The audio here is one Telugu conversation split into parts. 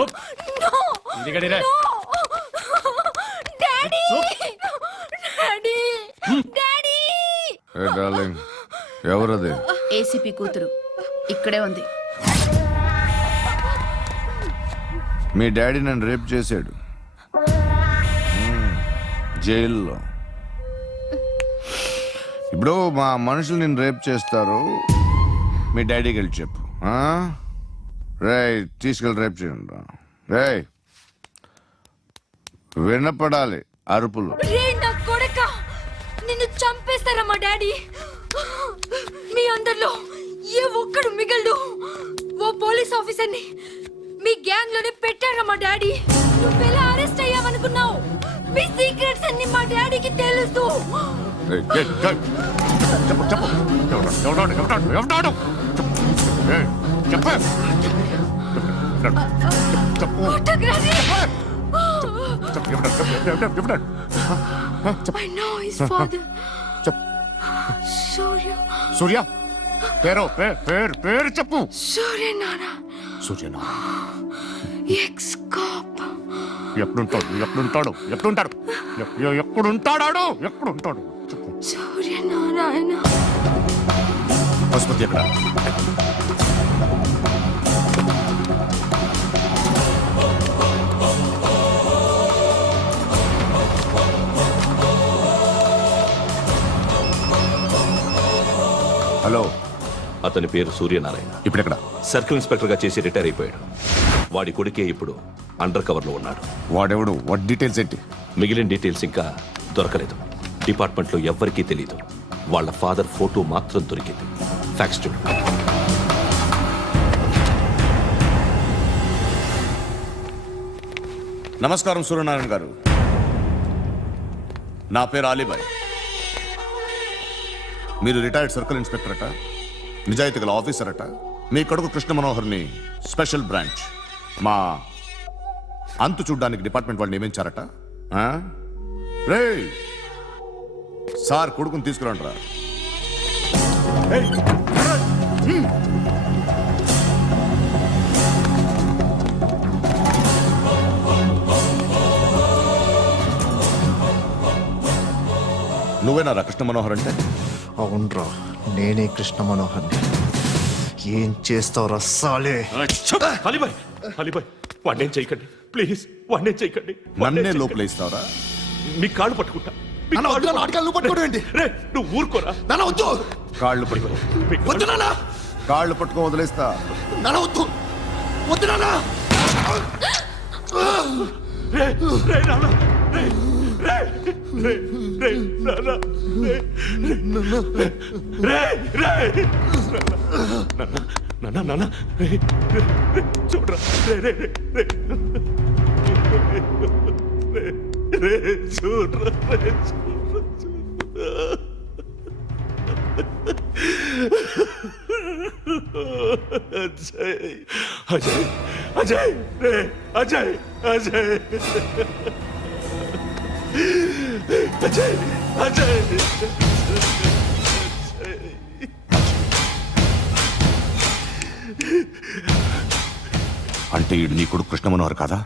నో డాడీ డాడీ డాడీ ఏ డార్లింగ్, ఎవరది? ఏసీపీ కూతురు ఇక్కడే ఉంది. మీ డాడీ నన్ను రేప్ చేశాడు జైల్లో. ఇప్పుడు మా మనుషులు నేను రేప్ చేస్తారు, మీ డాడీకి వెళ్ళి చెప్పు. రేయ్ తీసుకెళ్ళి రేప్ చేయండి. రేయ్ వినపడాలి అరుపులు. రే నా కొడక, నిన్ను చంపేస్తారా మా డాడీ? మీ అందరిలో ఏ ఒక్కడు మిగలడు. ఓ పోలీస్ ఆఫీసర్ని మీ గ్యాంగ్ లోనే పెట్టారా మా డాడీ? నువ్వెలా అరెస్ట్ అయ్యావనుకున్నావు? మీ సీక్రెట్స్ అన్ని మా డాడీకి తెలుసు. రేయ్, చెప్పు చెప్పు. ఎవడాడు? రేయ్, చెప్పు. కొట్టకురాని. I know his father. సూర్య. సూర్య పేరు చెప్పు. సూర్యనారాయణ. Suryanarayana ex cop. ఎప్పుడుంటాడు చెప్పు. సూర్యనారాయణ. ఆసుపత్రి ఎక్కడ? హలో, అతని పేరు సూర్యనారాయణ. ఇప్పుడు ఎక్కడ? సర్కిల్ ఇన్స్పెక్టర్ గా చేసి రిటైర్ అయిపోయాడు. వాడి కొడుకే ఇప్పుడు అండర్ కవర్ లో ఉన్నాడు. వాడెవడు? వాట్ డీటెయిల్స్ ఏంటి? మిగిలిన డీటెయిల్స్ ఇంకా దొరకలేదు. డిపార్ట్మెంట్ లో ఎవ్వరికీ తెలియదు. వాళ్ళ ఫాదర్ ఫోటో మాత్రం దొరికింది. ఫ్యాక్స్ చూడు. నమస్కారం సూర్యనారాయణ గారు. నా పేరు అలీబాయ్. మీరు రిటైర్డ్ సర్కిల్ ఇన్స్పెక్టర్ అట, నిజాయితీ గల ఆఫీసర్ అట. మీ కొడుకు కృష్ణ మనోహర్ని స్పెషల్ బ్రాంచ్ మా అంతు చూడ్డానికి డిపార్ట్మెంట్ వాళ్ళు నియమించారట. రే సార్ కొడుకుని తీసుకురండిరా. నువ్వేనారా కృష్ణ మనోహర్ అంటే? అవునరా, నేనే కృష్ణ మనోహర్ని. ఏం చేస్తావు రస్సాలే? అలీబాయ్ వాడినేం చేయకండి ప్లీజ్, వాడినేం చేయకండి. నన్నే లోపల ఇస్తావరా? మీ కాళ్ళు పట్టుకుంటా. నువ్వు ఊరుకోరా. కాళ్ళు పట్టుకో. కాళ్ళు పట్టుకో వదిలేస్తా. చూడరా అజయ్ అజయ్ అజయ్ అజయ్ అజయ్ అజయ్ అంటే ఈడు నీ కొడుకు కృష్ణ మనోహర్ కాదా?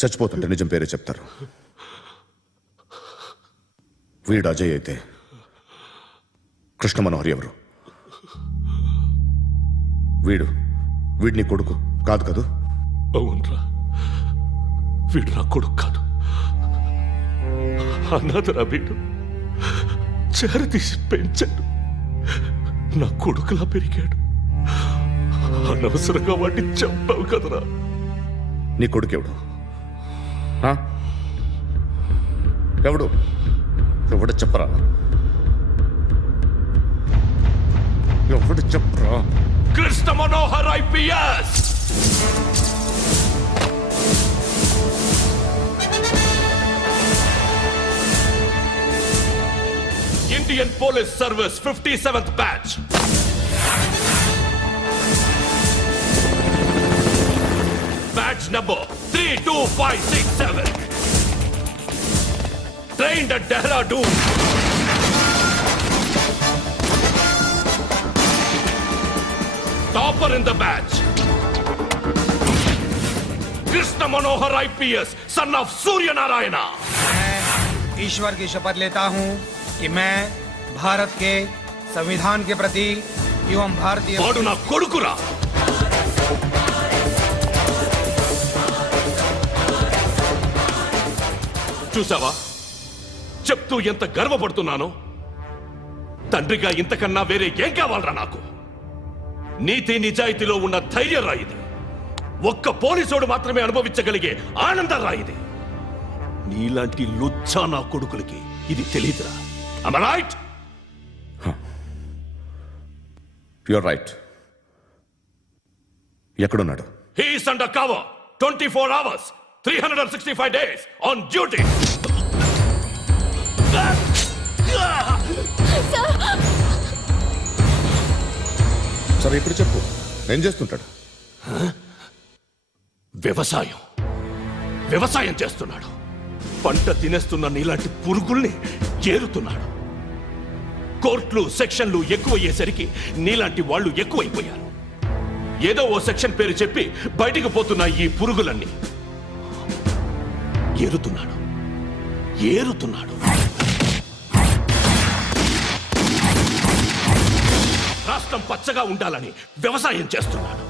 చచ్చిపోతుంటే నిజం పేరే చెప్తారు. వీడు అజయ్ అయితే కృష్ణ మనోహర్ ఎవరు? వీడిని కొడుకు కాదు కదూ? అవునరా, వీడు నా కొడుకు కాదు. అన్నదరా వీడు చేరతీసి పెంచాడు. నా కొడుకులా పెరిగాడు. అనవసరంగా వాడిని చంపావు కదరా. నీ కొడుకు ఎవడు? ఎవడు చెప్పరా? ఎవడు చెప్పరా? Krishna Manohar IPS. Indian Police Service 57th batch. badge number 32567. Trained at Dehradun. Topper in the batch. Krishna Manohar IPS, son of Surya Narayana. मैं ईश्वर की शपथ लेता हूँ कि मैं भारत के संविधान के प्रति एवं भारतीय వాడు నా కొడుకురా. చూసావా చెప్తూ ఎంత గర్వపడుతున్నానో. తండ్రిగా ఇంతకన్నా వేరే ఏం కావాలరా నాకు? నీతి నిజాయితీలో ఉన్న ధైర్యం రాయిది. ఒక్క పోలీసోడు మాత్రమే అనుభవించగలిగే ఆనందం రాయిది. నీలాంటి లుచ్చా నా కొడుకులకి ఇది తెలియదురా. Am I right? You're right. ఎక్కడున్నాడు? He is under cover 24 hours 365 days on duty. సరే ఇప్పుడు చెప్పు, ఏం చేస్తుంటాడు? వ్యవసాయం చేస్తున్నాడు. పంట తినేస్తున్న నీలాంటి పురుగుల్ని ఏరుతున్నాడు. కోర్టులు సెక్షన్లు ఎక్కువయ్యేసరికి నీలాంటి వాళ్ళు ఎక్కువైపోయారు. ఏదో ఓ సెక్షన్ పేరు చెప్పి బయటికి పోతున్న ఈ పురుగులన్నీ ఏరుతున్నాడు. రాష్ట్రం పచ్చగా ఉండాలని వ్యవసాయం చేస్తున్నాడు.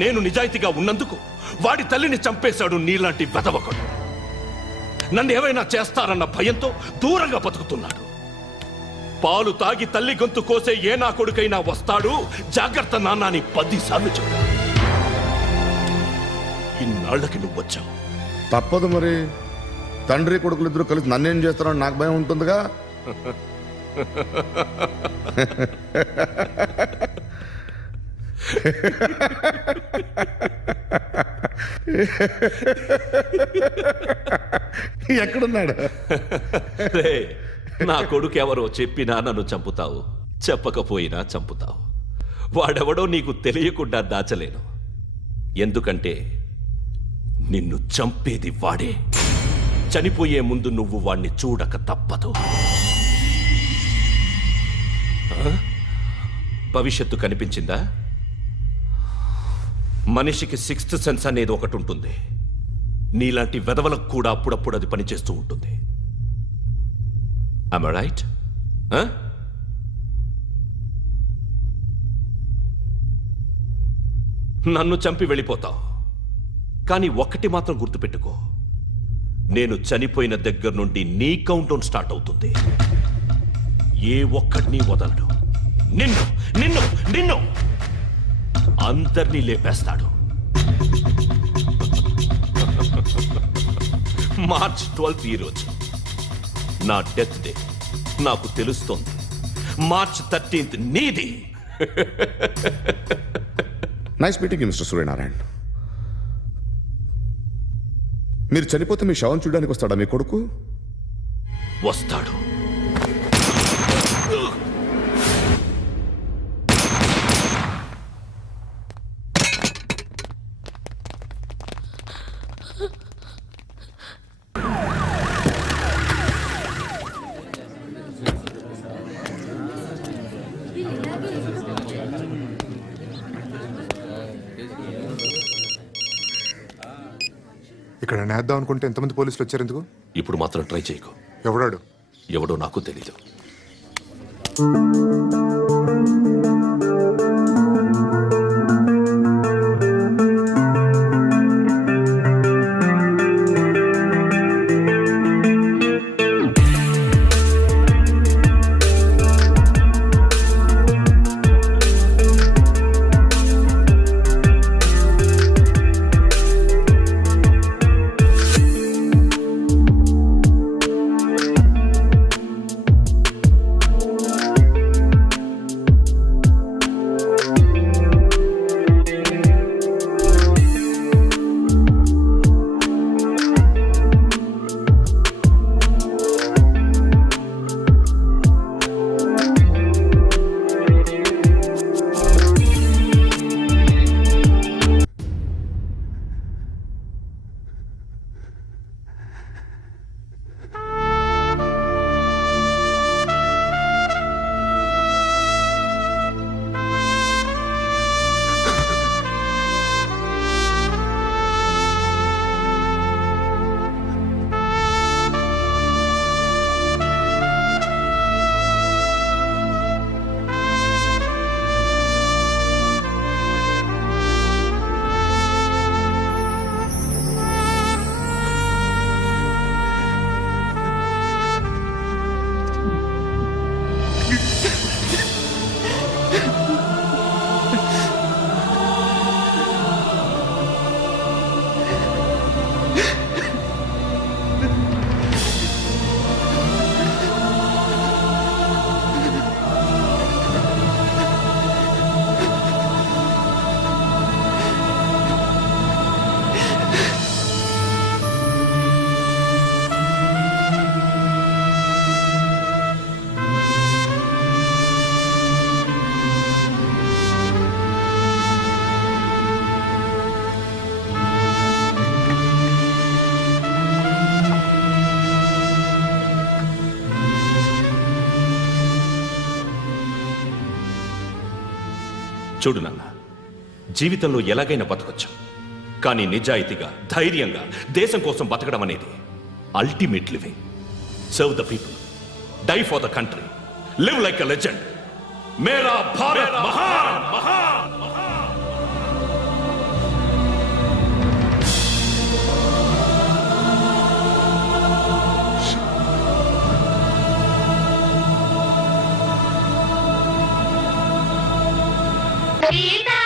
నేను నిజాయితీగా ఉన్నందుకు వాడి తల్లిని చంపేశాడు నీలాంటి వెధవకుడు. నన్ను ఏమైనా చేస్తారన్న భయంతో దూరంగా బతుకుతున్నాడు. పాలు తాగి తల్లి గొంతు కోసే ఏ నా కొడుకైనా వస్తాడు, జాగ్రత్త నాన్న అని 10 సార్లు చెప్పాడు. ఇన్నాళ్ళకి నువ్వు వచ్చావు. తప్పదు మరి. తండ్రి కొడుకులు ఇద్దరు కలిసి నన్నేం చేస్తారని నాకు భయం ఉంటుందిగా. ఎక్కడున్నాడు? రే, నా కొడుకు ఎవరో చెప్పినా నన్ను చంపుతావు, చెప్పకపోయినా చంపుతావు. వాడెవడో నీకు తెలియకుండా దాచలేను. ఎందుకంటే నిన్ను చంపేది వాడే. చనిపోయే ముందు నువ్వు వాణ్ణి చూడక తప్పదు. భవిష్యత్తు కనిపించిందా? మనిషికి 6th సెన్స్ అనేది ఒకటి ఉంటుంది. నీలాంటి వెధవలకు కూడా అప్పుడప్పుడు అది పనిచేస్తూ ఉంటుంది. Am I right? నన్ను చంపి వెళ్ళిపోతావు. కానీ ఒక్కటి మాత్రం గుర్తుపెట్టుకో, నేను చనిపోయిన దగ్గర నుండి నీ కౌంటౌన్ స్టార్ట్ అవుతుంది. ఏ ఒక్కడిని వదలడు. నిన్ను నిన్ను నిన్ను అందరినీ లేపేస్తాడు. మార్చ్ 12 ఈ రోజు నా డెత్ డే. నాకు తెలుస్తోంది. మార్చ్ 13 నీది. Nice meeting you mister Suryanarayan. మీరు చనిపోతే మీ శవం చూడడానికి వస్తాడా మీ కొడుకు? వస్తాడు. ఇక్కడ నేద్దాం అనుకుంటే ఎంతమంది పోలీసులు వచ్చారు ఎందుకు? ఇప్పుడు మాత్రం ట్రై చేయకు. ఎవడాడు? ఎవడో నాకు తెలీదు. చూడు నాన్న, జీవితంలో ఎలాగైనా బతకొచ్చు, కానీ నిజాయితీగా ధైర్యంగా దేశం కోసం బతకడం అనేది ultimate living. Serve the people, die for the country, live like a legend. మేరా భారత్ మహాన్ మహాన్. సీతా